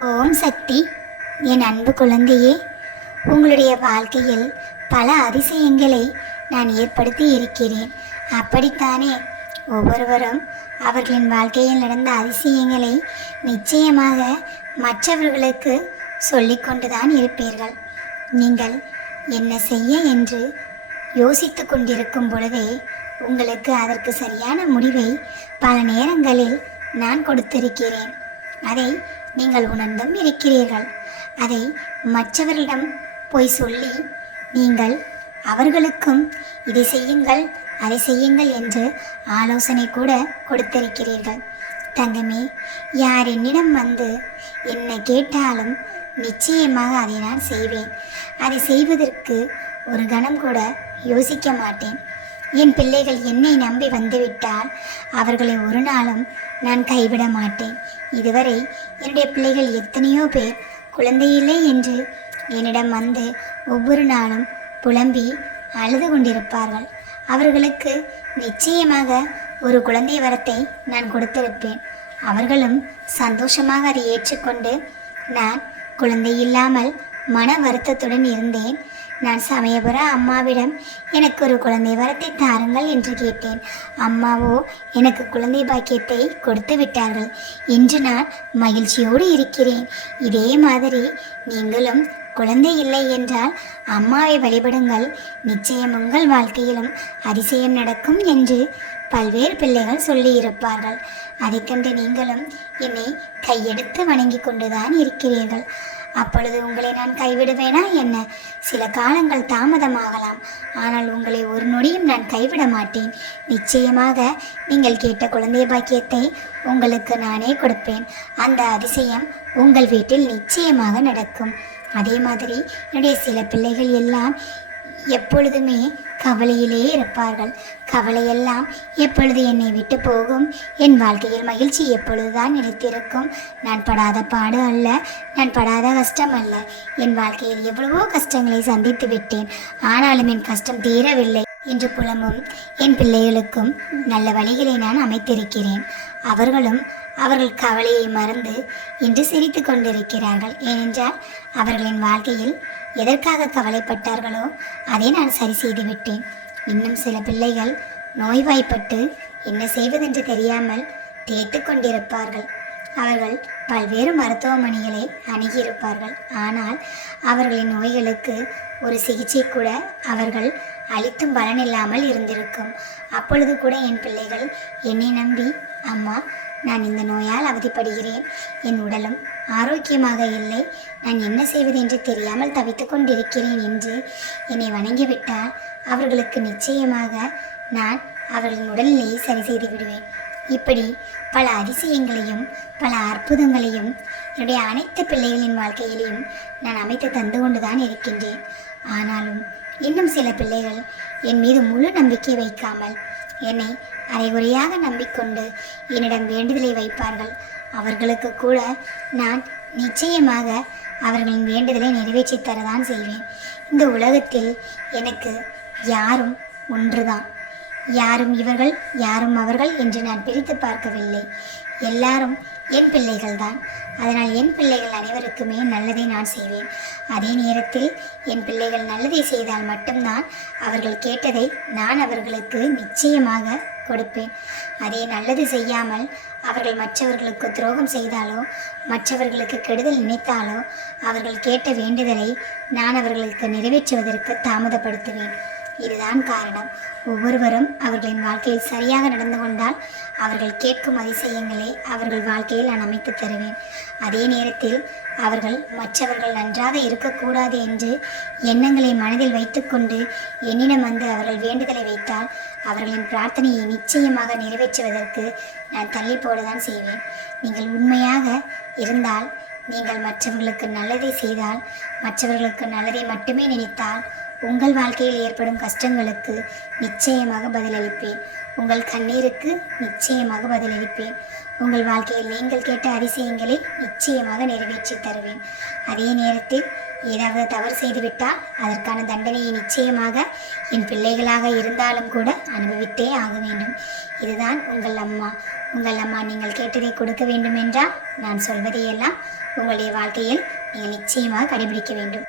ஓம் சக்தி. என் அன்பு குழந்தையே உங்களுடைய வாழ்க்கையில் பல அதிசயங்களை நான் ஏற்படுத்தி இருக்கிறேன். அப்படித்தானே? ஒவ்வொருவரும் அவர்களின் வாழ்க்கையில் நடந்த அதிசயங்களை நிச்சயமாக மற்றவர்களுக்கு சொல்லிக்கொண்டுதான் இருப்பீர்கள். நீங்கள் என்ன செய்ய என்று யோசித்து கொண்டிருக்கும் பொழுதே உங்களுக்கு அதற்கு சரியான முடிவை பல நேரங்களில் நான் கொடுத்திருக்கிறேன். அதை நீங்கள் உணர்ந்தும் இருக்கிறீர்கள். அதை மற்றவர்களிடம் போய் சொல்லி நீங்கள் அவர்களுக்கும் இதை செய்யுங்கள் அதை செய்யுங்கள் என்று ஆலோசனை கூட கொடுத்திருக்கிறீர்கள். தங்கமே யார் என்னிடம் வந்து என்ன கேட்டாலும் நிச்சயமாக அதை நான் செய்வேன். அதை செய்வதற்கு ஒரு கணம் கூட யோசிக்க மாட்டேன். என் பிள்ளைகள் என்னை நம்பி வந்துவிட்டால் அவர்களை ஒரு நாளும் நான் கைவிட மாட்டேன். இதுவரை என்னுடைய பிள்ளைகள் எத்தனையோ பேர் குழந்தையில்லை என்று என்னிடம் வந்து ஒவ்வொரு நாளும் புலம்பி அழுது கொண்டிருப்பார்கள். அவர்களுக்கு நிச்சயமாக ஒரு குழந்தை வரத்தை நான் கொடுத்திருப்பேன். அவர்களும் சந்தோஷமாக அதை ஏற்றுக்கொண்டு நான் குழந்தை இல்லாமல் மன வருத்தத்துடன் இருந்தேன். நான் சமயபுர அம்மாவிடம் எனக்கு ஒரு குழந்தை வரத்தை தாருங்கள் என்று கேட்டேன். அம்மாவோ எனக்கு குழந்தை பாக்கியத்தை கொடுத்து விட்டார்கள். இன்று நான் மகிழ்ச்சியோடு இருக்கிறேன். இதே மாதிரி நீங்களும் குழந்தை இல்லை என்றால் அம்மாவை வழிபடுங்கள். நிச்சயம் உங்கள் வாழ்க்கையிலும் அதிசயம் நடக்கும் என்று பல்வேறு பிள்ளைகள் சொல்லியிருப்பார்கள். அதைக் கண்டு நீங்களும் என்னை கையெடுத்து வணங்கி கொண்டுதான் இருக்கிறீர்கள். அப்பொழுது உங்களை நான் கைவிடுவேனா என்ன? சில காலங்கள் தாமதமாகலாம். ஆனால் உங்களை ஒரு நொடியும் நான் கைவிட மாட்டேன். நிச்சயமாக நீங்கள் கேட்ட குழந்தை பாக்கியத்தை உங்களுக்கு நானே கொடுப்பேன். அந்த அதிசயம் உங்கள் வீட்டில் நிச்சயமாக நடக்கும். அதே மாதிரி என்னுடைய சில பிள்ளைகள் எல்லாம் எப்பொழுதுமே கவலையிலே இருப்பார்கள். கவலையெல்லாம் எப்பொழுது என்னை விட்டு போகும்? என் வாழ்க்கையில் மகிழ்ச்சி எப்பொழுதுதான் நிலைத்திருக்கும்? நான் படாத பாடு அல்ல நான் படாத கஷ்டம் அல்ல. என் வாழ்க்கையில் எவ்வளவோ கஷ்டங்களை சந்தித்து விட்டேன். ஆனாலும் என் கஷ்டம் தீரவில்லை என்று புலம்பும் என் பிள்ளைகளுக்கும் நல்ல வழிகளை நான் அமைத்திருக்கிறேன். அவர்களும் அவர்கள் கவலையை மறந்து இன்று சிரித்து கொண்டிருக்கிறார்கள். ஏனென்றால் அவர்களின் வாழ்க்கையில் எதற்காக கவலைப்பட்டார்களோ அதை நான் சரி செய்து விட்டேன் இன்னும் சில பிள்ளைகள் நோய்வாய்ப்பட்டு என்ன செய்வதென்று தெரியாமல் தேய்த்து கொண்டிருப்பார்கள். அவர்கள் பல்வேறு மருத்துவமனைகளை அணுகியிருப்பார்கள். ஆனால் அவர்களின் நோய்களுக்கு ஒரு சிகிச்சை கூட அவர்கள் அளித்தும் பலனில்லாமல் இருந்திருக்கும். அப்பொழுது கூட என் பிள்ளைகள் என்னை நம்பி அம்மா நான் இந்த நோயால் அவதிப்படுகிறேன். என் உடலும் ஆரோக்கியமாக இல்லை. நான் என்ன செய்வது என்று தெரியாமல் தவித்து கொண்டிருக்கிறேன் என்று என்னை வணங்கிவிட்டால் அவர்களுக்கு நிச்சயமாக நான் அவர்களின் உடல்நிலையை சரி செய்து விடுவேன். இப்படி பல அதிசயங்களையும் பல அற்புதங்களையும் என்னுடைய அனைத்து பிள்ளைகளின் வாழ்க்கையிலையும் நான் அமைத்து தந்து கொண்டுதான் இருக்கின்றேன். ஆனாலும் இன்னும் சில பிள்ளைகள் என் மீது முழு நம்பிக்கை வைக்காமல் என்னை அரைகுறையாக நம்பிக்கொண்டு என்னிடம் வேண்டுதலை வைப்பார்கள். அவர்களுக்கு கூட நான் நிச்சயமாக அவர்களின் வேண்டுதலை நிறைவேற்றி தரதான் செய்வேன். இந்த உலகத்தில் எனக்கு யாரும் ஒன்றுதான். யாரும் இவர்கள் யாரும் அவர்கள் என்று நான் பிரித்து பார்க்கவில்லை. எல்லாரும் என் பிள்ளைகள்தான். அதனால் என் பிள்ளைகள் அனைவருக்குமே நல்லதை நான் செய்வேன். அதே நேரத்தில் என் பிள்ளைகள் நல்லதை செய்தால் மட்டும்தான் அவர்கள் கேட்டதை நான் அவர்களுக்கு நிச்சயமாக கொடுப்பேன். அதே நல்லது செய்யாமல் அவர்கள் மற்றவர்களுக்கு துரோகம் செய்தாலோ மற்றவர்களுக்கு கெடுதல் நினைத்தாலோ அவர்கள் கேட்ட வேண்டுதலை நான் அவர்களுக்கு நிறைவேற்றுவதற்கு தாமதப்படுத்துவேன். இதுதான் காரணம். ஒவ்வொருவரும் அவர்களின் வாழ்க்கையில் சரியாக நடந்து கொண்டால் அவர்கள் கேட்கும் அதிசயங்களை அவர்கள் வாழ்க்கையில் நான் அமைத்து தருவேன். அதே நேரத்தில் அவர்கள் மற்றவர்கள் நன்றாக இருக்கக்கூடாது என்று எண்ணங்களை மனதில் வைத்துக்கொண்டு என்னிடம் வந்து அவர்கள் வேண்டுதலை வைத்தால் அவர்களின் பிரார்த்தனையை நிச்சயமாக நிறைவேற்றுவதற்கு நான் தள்ளி போடதான் செய்வேன். நீங்கள் உண்மையாக இருந்தால் நீங்கள் மற்றவர்களுக்கு நல்லதை செய்தால் மற்றவர்களுக்கு நல்லதை மட்டுமே நினைத்தால் உங்கள் வாழ்க்கையில் ஏற்படும் கஷ்டங்களுக்கு நிச்சயமாக பதிலளிப்பேன். உங்கள் கண்ணீருக்கு நிச்சயமாக பதிலளிப்பேன். உங்கள் வாழ்க்கையில் நீங்கள் கேட்ட அதிசயங்களை நிச்சயமாக நிறைவேற்றி தருவேன். அதே நேரத்தில் ஏதாவது தவறு செய்துவிட்டால் அதற்கான தண்டனையை நிச்சயமாக என் பிள்ளைகளாக இருந்தாலும் கூட அனுபவித்தே ஆக வேண்டும். இதுதான் உங்கள் அம்மா. உங்கள் அம்மா நீங்கள் கேட்டதை கொடுக்க வேண்டும் என்றால் நான் சொல்வதையெல்லாம் உங்களுடைய வாழ்க்கையில் நீங்கள் நிச்சயமாக கடைபிடிக்க வேண்டும்.